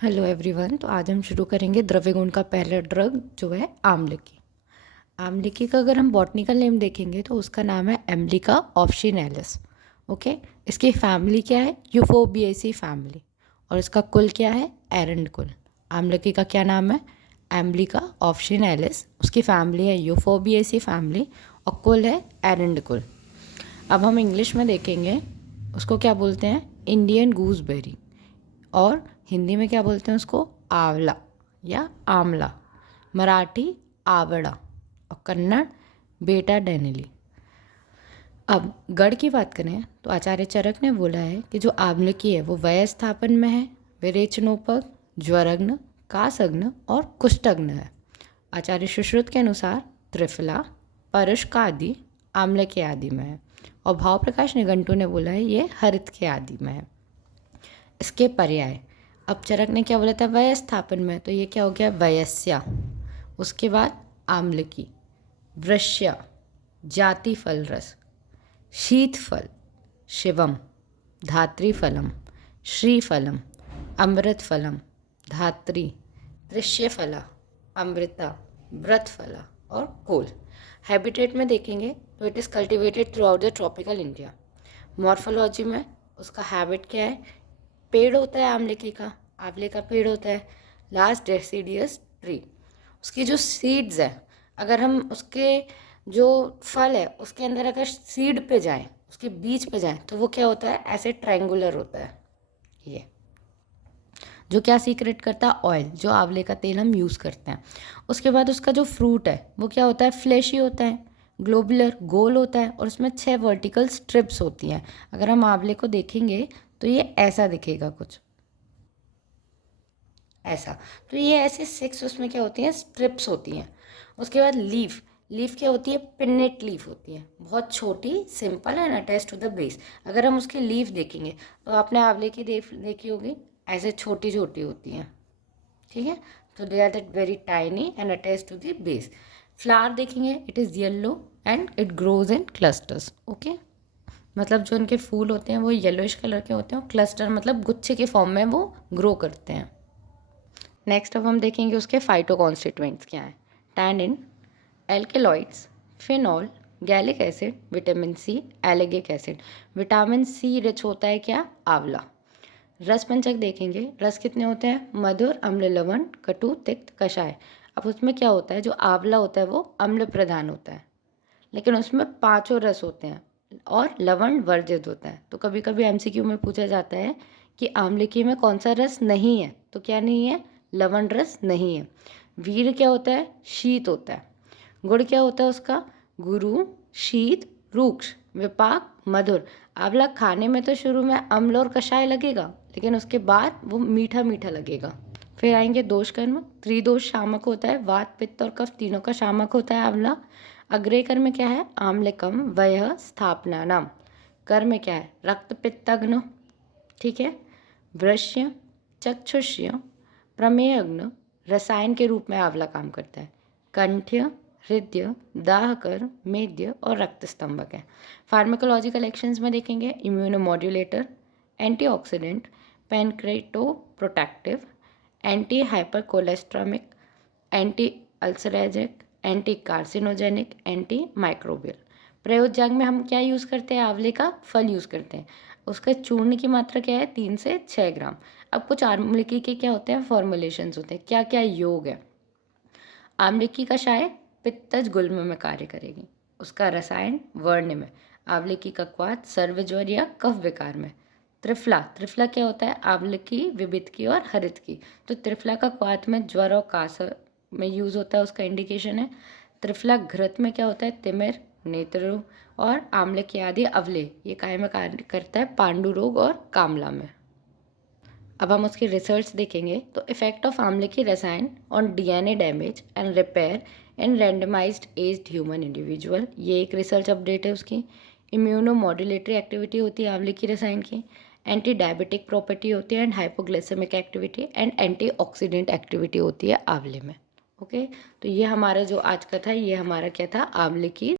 Hello everyone. तो आज हम शुरू करेंगे द्रव्य गुण का पहला ड्रग जो है आम्लकी। आम्लकी का अगर हम बॉटनिकल नेम देखेंगे तो उसका नाम है एम्बलिका ऑप्शिनैलिस। ओके, इसकी फैमिली क्या है? यूफोबिएसी फैमिली। और इसका कुल क्या है? एरंड कुल। आम्लकी का क्या नाम है? एम्बलिका ऑप्शिनैलिस। उसकी फैमिली है यूफोबिएसी फैमिली और कुल है एरंड कुल। अब हम इंग्लिश में देखेंगे, उसको क्या बोलते हैं? Indian gooseberry. और हिंदी में क्या बोलते हैं उसको? आंवला या आमला। मराठी आवड़ा और कन्नड़ बेटा डेनिली। अब गढ़ की बात करें तो आचार्य चरक ने बोला है कि जो आम्लकी है वो वयस्थापन में है, विरेचनोपग, ज्वरग्न, कासग्न और कुष्ठग्न है। आचार्य सुश्रुत के अनुसार त्रिफला, परश आदि आम्ल के आदि में है और भाव प्रकाश निघंटू ने बोला है ये हरित के आदि में है। इसके पर्याय, अब चरक ने क्या बोला था? वयस्थापन में, तो ये क्या हो गया? वयस्या। उसके बाद आम्लकी, वृष्या, जाति फल रस, शीत फल, शिवम, धात्री फलम, श्रीफलम, अमृत फलम, धात्री, दृश्य फला, अमृता, व्रत फला और कोल। हैबिटेट में देखेंगे तो it is cultivated through out the tropical India. Morphology में उसका हैबिट क्या है? पेड़ होता है आंवले का, आंवले का पेड़ होता है, लार्ज डेसिडियस ट्री। उसकी जो सीड्स है, अगर हम उसके जो फल है उसके अंदर अगर सीड पे जाएं, उसके बीज पे जाएं, तो वो क्या होता है? ऐसे ट्रायंगुलर होता है। ये जो क्या सीक्रेट करता है? ऑयल, जो आंवले का तेल हम यूज़ करते हैं। उसके बाद उसका जो फ्रूट है वो क्या होता है? फ्लैशी होता है, ग्लोबुलर, गोल होता है और उसमें 6 वर्टिकल स्ट्रिप्स होती हैं। अगर हम आंवले को देखेंगे तो ये ऐसा दिखेगा कुछ ऐसा। तो ये ऐसे 6 उसमें क्या होती हैं? स्ट्रिप्स होती हैं। उसके बाद लीफ, लीफ क्या होती है? पिन्नेट लीफ होती है, बहुत छोटी, simple and attach to the base. अगर हम उसकी लीफ देखेंगे तो आपने आंवले की देखी होगी, ऐसे छोटी छोटी होती हैं। ठीक है, तो they are that very tiny and attach to the base. Flower देखेंगे, it is yellow and it grows in clusters. Okay, मतलब जो इनके फूल होते हैं वो येलोइश कलर के होते हैं और क्लस्टर मतलब गुच्छे के फॉर्म में वो ग्रो करते हैं। नेक्स्ट अब हम देखेंगे उसके फाइटो कॉन्स्टिट्यूएंट्स क्या हैं। Tannin, alkaloids, phenol, gallic acid, vitamin C, ellagic acid. Vitamin C rich होता है क्या? आंवला। रस पंचक देखेंगे, रस कितने होते हैं? मधुर, अम्ल, लवण, कटु, तिक्त, कषाय। अब उसमें क्या होता है? जो आंवला होता है वो अम्ल प्रधान होता है, लेकिन उसमें 5 रस होते हैं और लवण वर्जित होता है। तो कभी कभी एमसीक्यू में पूछा जाता है कि आम्लकी में कौन सा रस नहीं है? तो क्या नहीं है? लवण रस नहीं है। वीर क्या होता है? शीत होता है। गुड़ क्या होता है उसका? गुरु, शीत, रूक्ष, विपाक, मधुर। आंवला खाने में तो शुरू में अम्ल और कषाय लगेगा, लेकिन उसके बाद वो मीठा मीठा लगेगा। फिर आएंगे दोष कर्म। त्रिदोष शामक होता है, वात, पित्त और कफ तीनों का शामक होता है आंवला। अग्रे कर्म क्या है? आम्लकम वयः स्थापना नाम। कर्म क्या है? रक्त पित्तग्न। ठीक है, वृश्य, चक्षुष्य, प्रमेयग्न, रसायन के रूप में आंवला काम करता है। कंठ्य, हृदय, दाहकर, मेद्य और रक्त स्तंभक है। फार्माकोलॉजिकल एक्शंस में देखेंगे, immunomodulator, antioxidant, pancreatoprotective, anti hypercholesterolemic, anti ulcerogenic, anti carcinogenic, anti microbial. प्रयोज्याग में हम क्या यूज़ करते हैं? आंवले का फल यूज़ करते हैं। उसका चूर्ण की मात्रा क्या है? 3 से 6 ग्राम। अब कुछ आम्लकी के क्या होते हैं? फॉर्मुलेशंस होते हैं। क्या क्या योग है? आम्लकी का कषाय पित्तज गुल्म में कार्य करेगी। उसका रसायन वर्ण में। आंवलिकी का क्वाथ सर्वज्वर या कफ विकार में। त्रिफला, त्रिफला क्या होता है? आंवलिकी, विबित की और हरित की। तो त्रिफला का क्वाथ में ज्वर और कास में यूज होता है, उसका इंडिकेशन है। त्रिफला घृत में क्या होता है? तिमिर, नेत्र रोग और आम्लकी आदि अवले, ये काय में कार्य करता है? पांडु रोग और कामला में। अब हम उसकी रिसर्च देखेंगे तो effect of Amalaki Rasayana on DNA damage and repair in randomised aged human individual, ये एक रिसर्च अपडेट है उसकी। इम्यूनो मॉड्यूलेटरी एक्टिविटी होती है आंवले की रसायन की। एंटी डायबिटिक प्रॉपर्टी होती है and hypoglycemic activity and antioxidant activity होती है आंवले में। ओके, तो ये हमारा जो आज का था, ये हमारा क्या था? आंवले की